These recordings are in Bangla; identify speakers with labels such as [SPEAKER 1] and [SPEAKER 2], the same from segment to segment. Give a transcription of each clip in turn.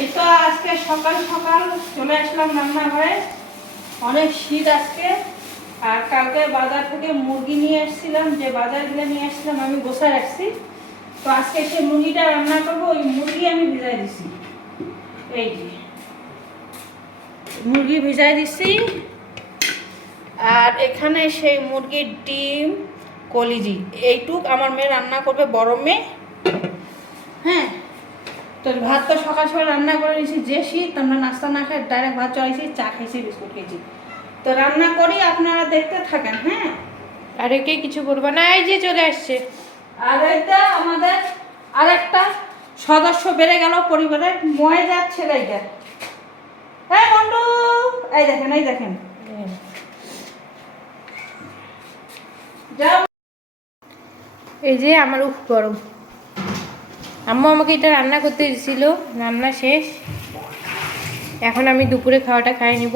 [SPEAKER 1] এই তো আজকে সকাল সকাল চলে আসলাম রান্নাঘরে। অনেক শীত আজকে। আর কালকে বাজার থেকে মুরগি নিয়ে এসেছিলাম যে বাজারগুলো নিয়ে এসেছিলাম আমি বসে রাখছি। তো আজকে সেই মুরগিটা রান্না করব, ওই মুরগি আমি ভিজাই দিছি। এই যে। মুরগি ভিজাই দিছি। আর এখানে সেই মুরগির ডিম, কলিজি। এইটুক আমার মেয়ে রান্না করবে, বড় মেয়ে। হ্যাঁ। তো ভাত তো সকাল সকাল রান্না করে নিয়েছি যে শীত আমরা নাস্তা না খাই ডাইরেক্ট ভাত চড়াইছি চা খাইছি বিস্কুট খেয়েছি। তো রান্না করি আপনারা দেখতে থাকেন হ্যাঁ?
[SPEAKER 2] আর একে কিছু বলব না এই যে চলে আসছে।
[SPEAKER 1] আর এটা আমাদের আরেকটা সদস্য বেড়ে গেল পরিবারের ময়দার ছেলেটা হ্যাঁ বন্ধু এই দেখেন এই দেখেন।
[SPEAKER 2] এই যে আমার উফ গরম। আম্মু আমাকে এটা রান্না করতে দিছিল রান্না শেষ। এখন আমি দুপুরে খাওয়াটা খাই নিব।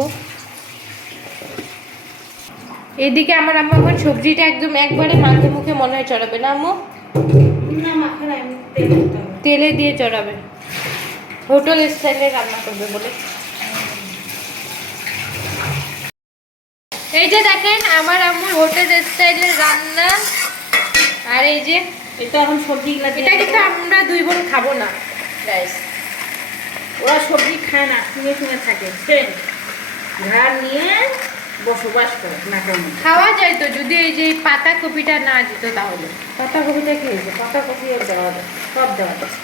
[SPEAKER 2] এদিকে আমার আম্মু এখন সবজিটা একদম একবারে মাখে মুখে মনে হয় চড়াবে না আম্মু।
[SPEAKER 1] তেলে
[SPEAKER 2] দিয়ে চড়াবে। হোটেল স্টাইলে রান্না করবে বলে। এই যে দেখেন আমার আম্মুর হোটেল স্টাইলের রান্না। আর এই যে
[SPEAKER 1] এটা এখন সবজিগুলা দিয়ে
[SPEAKER 2] এটা কিন্তু আমরা দুই বোন খাব না। গাইস
[SPEAKER 1] ওরা সবজি খায় না শুনে শুনে থাকে সেন ঘর নিয়ে বসবাস করে না কেমন
[SPEAKER 2] খাওয়া যায় তো যদি এই যে পাতা কপিটা না দিত তাহলে।
[SPEAKER 1] পাতা কপিটা কি হয়েছে পাতা কপি দেওয়া যায় সব দেওয়া যায়।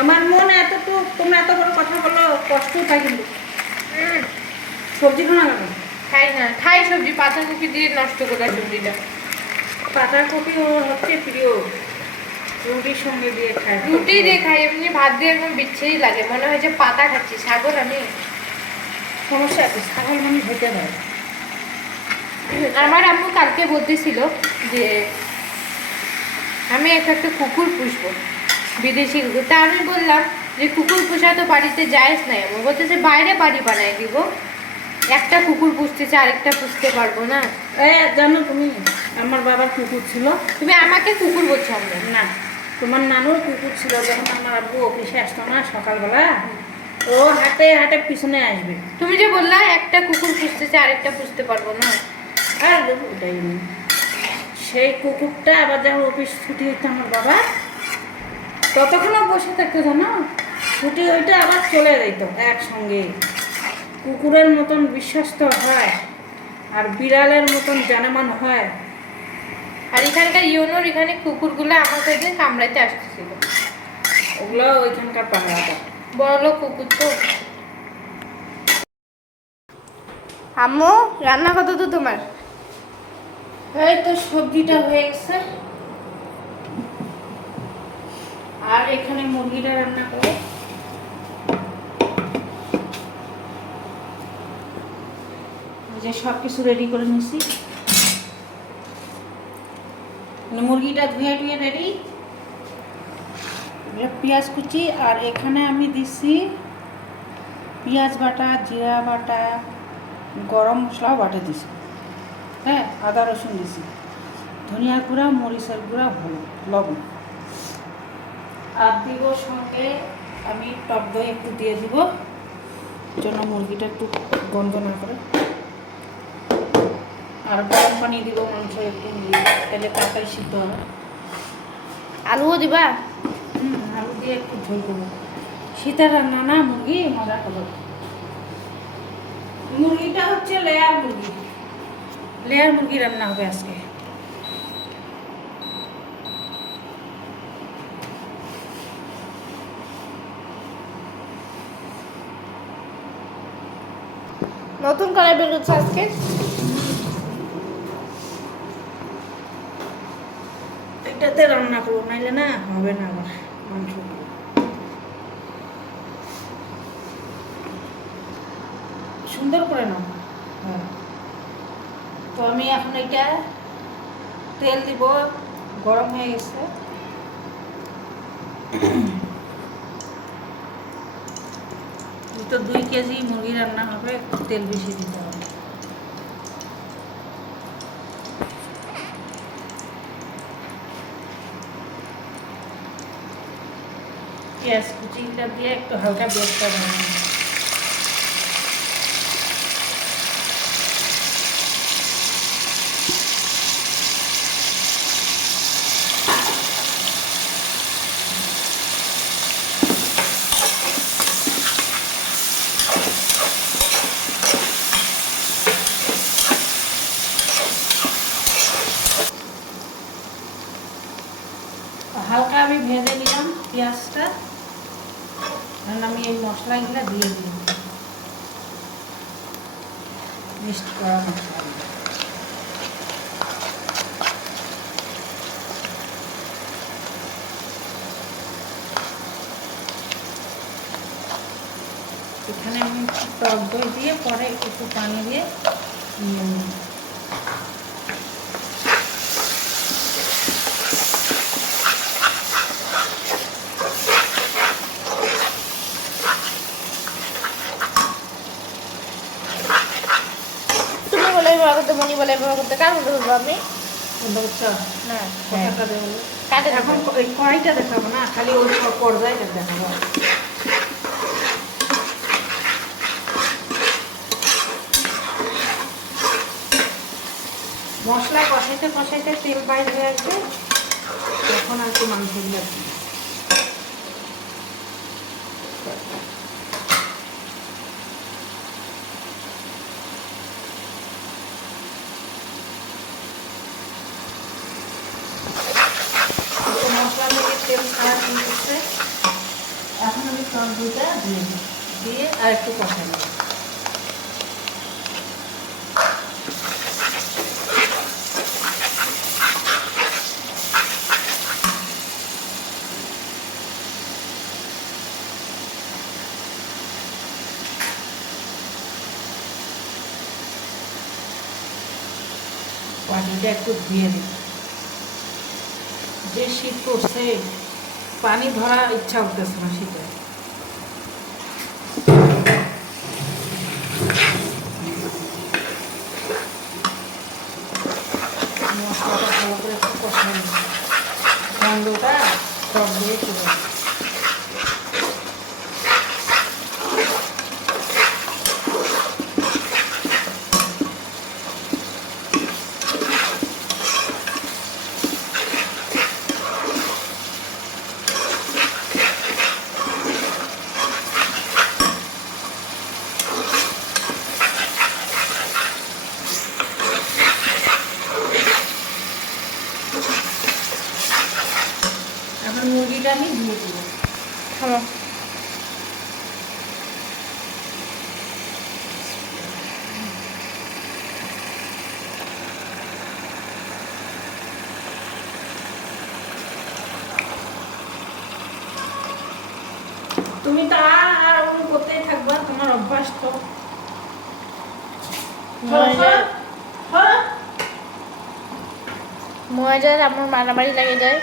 [SPEAKER 1] আমার মনে এতটুকু তোমরা এত বড় কথা বলো কষ্ট পাই কিন্তু। সবজি খানা কেন?
[SPEAKER 2] খাই না খাই সবজি পাতা কপি দিয়ে নষ্ট করা সবজিটা।
[SPEAKER 1] পাতা কপি ওর হচ্ছে প্রিয় রুটির সঙ্গে দিয়ে খায়।
[SPEAKER 2] রুটি দিয়ে খাই এমনি ভাত দিয়ে একদম বিচ্ছেই লাগে। মনে হয় যে পাতা খাচ্ছি ছাগল আমি।
[SPEAKER 1] সমস্যা আছে ছাগল মানুষ হইতে পারে
[SPEAKER 2] আমার আম্মু কালকে বলতেছিল যে আমি একটা একটা কুকুর পুষবো বিদেশি কুকুর। তা আমি বললাম যে কুকুর পোষা তো বাড়িতে যায়স নাই। আমি বলতেছে বাইরে বাড়ি বানাই দিব। একটা কুকুর পুষতেছে আরেকটা পুষতে পারব না।
[SPEAKER 1] এ জানো তুমি আমার বাবার কুকুর ছিল।
[SPEAKER 2] তুমি আমাকে কুকুর বলছো
[SPEAKER 1] না তোমার নানুর কুকুর ছিল যখন আমার আব্বু অফিসে আসতো না সকালবেলা ও হাটে হাটে পিছনে আসবে।
[SPEAKER 2] তুমি যে বললা একটা কুকুর পুষতেছে আরেকটা পুষতে পারব না।
[SPEAKER 1] আর ওটাই নেই। সেই কুকুরটা আবার যখন অফিস ছুটি হইতো আমার বাবা ততক্ষণও বসে থাকতো জানো? ছুটি হইতে আবার চলে যেত একসঙ্গে। কুকুরের মতন বিশ্বস্ত হয়। আর বিড়ালের মতন জানেমান হয়।
[SPEAKER 2] আর এখানকার ইউনোর এখানে কুকুরগুলো আমার কাছে কামড়াইতে আসতেছিল।
[SPEAKER 1] ওগুলো ওইখানকার পাহাড়াটা
[SPEAKER 2] বড় কুকুর তো। আম্মু রান্না কত তো তোমার?
[SPEAKER 1] এই তো সবজিটা হয়ে গেছে। আর এখানে মুরগিটা রান্না করব যে সব কিছু রেডি করে নিছি। মানে মুরগিটা ধুয়ে টুয়ে রেডি পেঁয়াজ কুচি, আর এখানে আমি দিছি পেঁয়াজ বাটা, জিরা বাটা, গরম মশলাও বাটা দিছি। হ্যাঁ আদা রসুন দিছি। ধনিয়া গুঁড়া, মরিচের গুঁড়া হলুদ লবণ। আর দিব সঙ্গে আমি টক দই একটু দিয়ে দিব জন্য মুরগিটা একটু গন্ধ না করে। আর গরম পানি দিব মাংস একটু তেলে তাহলে সিদ্ধ হবে।
[SPEAKER 2] আলুও দিবা?
[SPEAKER 1] হুম আলু দিয়ে একটু ঝোল করব। শীতের রান্না না মুরগি? মজা করব। মুরগিটা হচ্ছে লেয়ার মুরগি। লেয়ার মুরগি রান্না হবে আজকে।
[SPEAKER 2] নতুন কালার বেরোচ্ছে আজকে।
[SPEAKER 1] এটাতে রান্না করব, নাইলে না হবে না আবার মাংস। সুন্দর করে নাও। হ্যাঁ। তো আমি এখন এটা তেল দিব, গরম হয়ে গেছে। তো দুই কেজি মুরগি রান্না হবে, তেল বেশি দিতে হবে। পেঁয়াজ কুচিটা দিয়ে একটু হালকা বেরটা বানাবো হালকা আমি ভেজে নিলাম পেঁয়াজটা কারণ আমি এই মশলাগুলো দিয়ে দিই মিক্সড করা মশলা এখানে আমি টক দই দিয়ে পরে একটু পানি দিয়ে নিয়ে নিই
[SPEAKER 2] তুমি বলে ব্যবহার করতে মনি বলে ব্যবহার করতে আমি
[SPEAKER 1] এখন এই কড়াইটা দেখাবো না খালি ওই সব পর্যায়টা দেখাবো। মশলা কষাইতে কষাইতে তেল বাইর হয়ে আসবে তখন আর কি মাংস দিয়ে মশলা থেকে তেল ছাড়া করছে এখন আমি টক দইটা দিয়ে দিয়ে আর একটু কষাই নেব পানিটা একটু দিয়ে দিই যে শীত করছে পানি ধরা ইচ্ছা হতেছে না শীতে মশলাটা ভালো করে একটু কষাই নিই। গন্ধটা টক দিয়ে চলে যাবে। এখন মুরগিটা আমি দিয়ে দেবো।
[SPEAKER 2] হ্যাঁ
[SPEAKER 1] তুমি তো আর ওরকম করতেই থাকবা তোমার অভ্যাস তো।
[SPEAKER 2] মজার আমার মারামারি লাগে যায়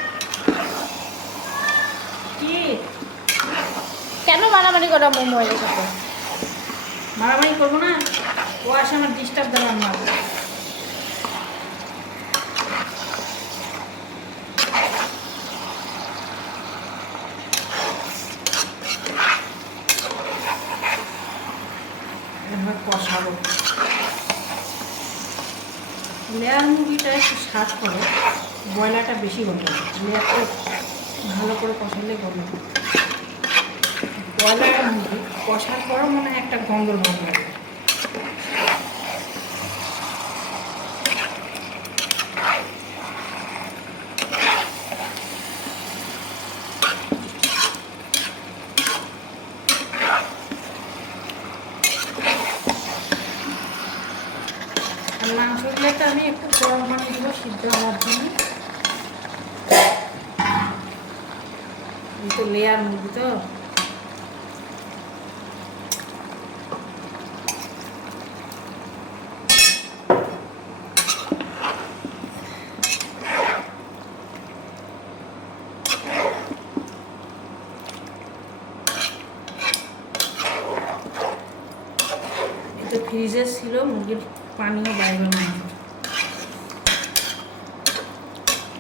[SPEAKER 1] কি
[SPEAKER 2] কেন মারামারি করো মজার সাথে
[SPEAKER 1] মারামারি করব না, ও আসে আমার ডিস্টার্ব দেবে আমার কষাবো। লেয়ার মুরগিটা একটু স্বাদ করে, ব্রয়লারটা বেশি গলে লেয়ারটা ভালো করে কষালে গলে মুরগি কষার পরও মনে হয় একটা গন্ধর ভাব লাগে। মাংসগুলোতে আমি একটু গরম পানি দিব, সিদ্ধ হওয়ার জন্য। তো লেয়ার মুরগি তো। ফ্রিজে ছিল, মুরগির পানিও বাইরে না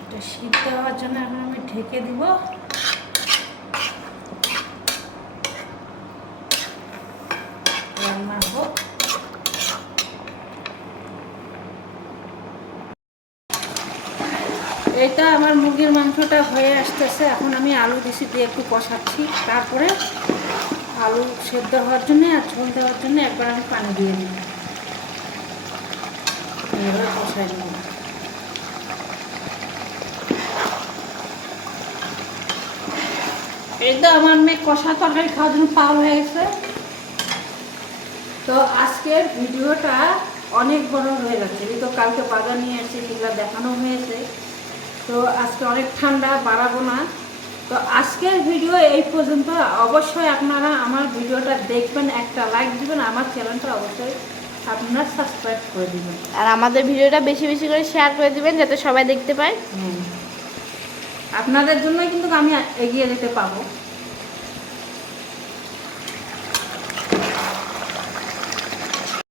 [SPEAKER 1] এটা শীত দেওয়ার জন্য এখন আমি ঢেকে দিব। রান্না হোক। এটা আমার মুরগির মাংসটা হয়ে আসতেছে, এখন আমি আলু দিছি দিয়ে একটু কষাচ্ছি, তারপরে আলু সেদ্ধ হওয়ার জন্য আর ঝোল দেওয়ার জন্য একবার আমি পানি দিয়ে এবার কষাই নেব। এই তো আমার মেয়ে কষা তরকারি খাওয়ার জন্য পাগল হয়ে গেছে। তো আজকের ভিডিওটা অনেক বড় হয়ে যাচ্ছে। এই তো কালকে বাজার নিয়ে সেগুলো দেখানো হয়েছে। তো আজকে অনেক ঠান্ডা, বাড়াবো না। তো আজকের ভিডিও এই পর্যন্ত। অবশ্যই আপনারা আমার ভিডিওটা দেখবেন একটা লাইক দিবেন আমার চ্যানেলটা অবশ্যই আপনারা সাবস্ক্রাইব করে দেবেন।
[SPEAKER 2] আর আমাদের ভিডিওটা বেশি বেশি করে শেয়ার করে দেবেন যাতে সবাই দেখতে পায়।
[SPEAKER 1] আপনাদের জন্যই কিন্তু আমি এগিয়ে যেতে পাবো